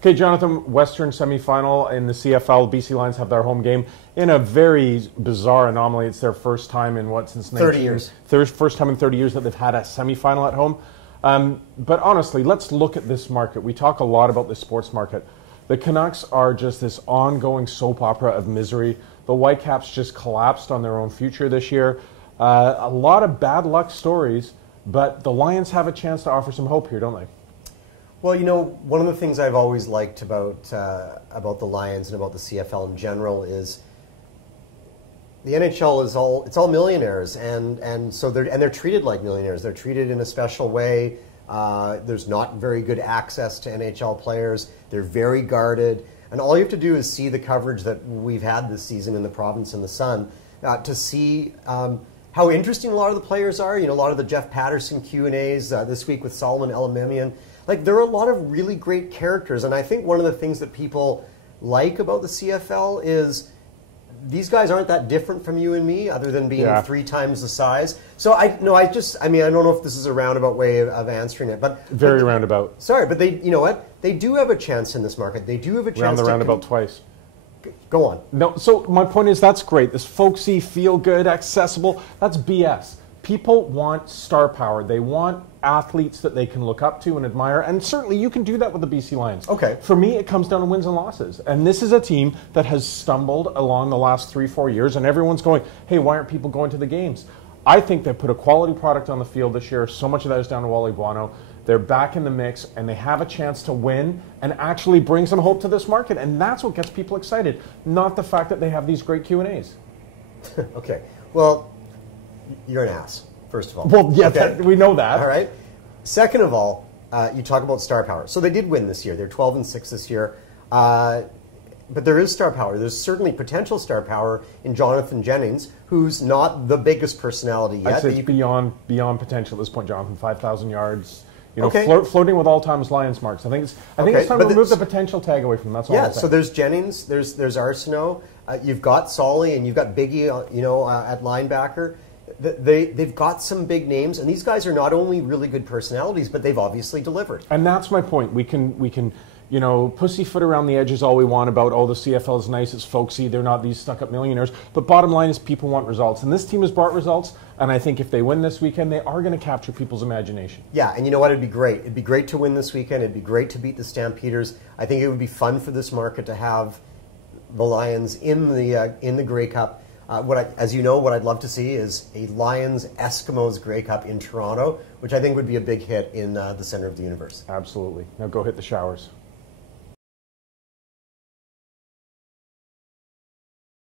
Okay, Jonathan, Western semifinal in the CFL. BC Lions have their home game in a very bizarre anomaly. It's their first time in since 30 years. First time in 30 years that they've had a semifinal at home. But honestly, let's look at this market. We talk a lot about the sports market. The Canucks are just this ongoing soap opera of misery. The Whitecaps just collapsed on their own future this year. A lot of bad luck stories, but the Lions have a chance to offer some hope here, don't they? Well, you know, one of the things I've always liked about the Lions and about the CFL in general is the NHL is all millionaires, and so they're treated like millionaires. They're treated in a special way. There's not very good access to NHL players. They're very guarded, and all you have to do is see the coverage that we've had this season in the Province and the Sun to see how interesting a lot of the players are. You know, a lot of the Jeff Patterson Q&As this week with Solomon Elimimian. Like, there are a lot of really great characters, and I think one of the things that people like about the CFL is these guys aren't that different from you and me, other than being 3 times the size. So I don't know if this is a roundabout way of answering it, but very roundabout. Sorry, but you know what? They do have a chance in this market. They do have a chance. Roundabout twice. Go on. No, so my point is that's great. This folksy, feel good, accessible. That's BS. People want star power. They want athletes that they can look up to and admire, and certainly you can do that with the BC Lions. Okay. For me, it comes down to wins and losses, and this is a team that has stumbled along the last 3-4 years, and everyone's going, hey, why aren't people going to the games? I think they put a quality product on the field this year. So much of that is down to Wally Buono. They're back in the mix, and they have a chance to win and actually bring some hope to this market, and that's what gets people excited, not the fact that they have these great Q&As. Okay. Well, you're an ass, first of all. Well, yeah, okay. we know that. All right. Second of all, you talk about star power. So they did win this year. They're 12-6 this year. But there is star power. There's certainly potential star power in Jonathan Jennings, who's not the biggest personality yet. I'd say it's beyond potential at this point, Jonathan. 5,000 yards. You know, okay. Floating with all-time Lions marks. I think it's time to remove the potential tag away from them. That's all. Yeah. So there's Jennings. There's Arsenault. You've got Solly, and you've got Biggie. At linebacker. They've got some big names, and these guys are not only really good personalities, but they've obviously delivered. And that's my point. We can pussyfoot around the edges all we want about, the CFL is nice, it's folksy, they're not these stuck-up millionaires. But bottom line is people want results, and this team has brought results. And I think if they win this weekend, they are going to capture people's imagination. Yeah, and you know what? It'd be great. It'd be great to win this weekend. It'd be great to beat the Stampeders. I think it would be fun for this market to have the Lions in the Grey Cup. As you know, what I'd love to see is a Lions-Eskimos Grey Cup in Toronto, which I think would be a big hit in the center of the universe. Absolutely. Now go hit the showers.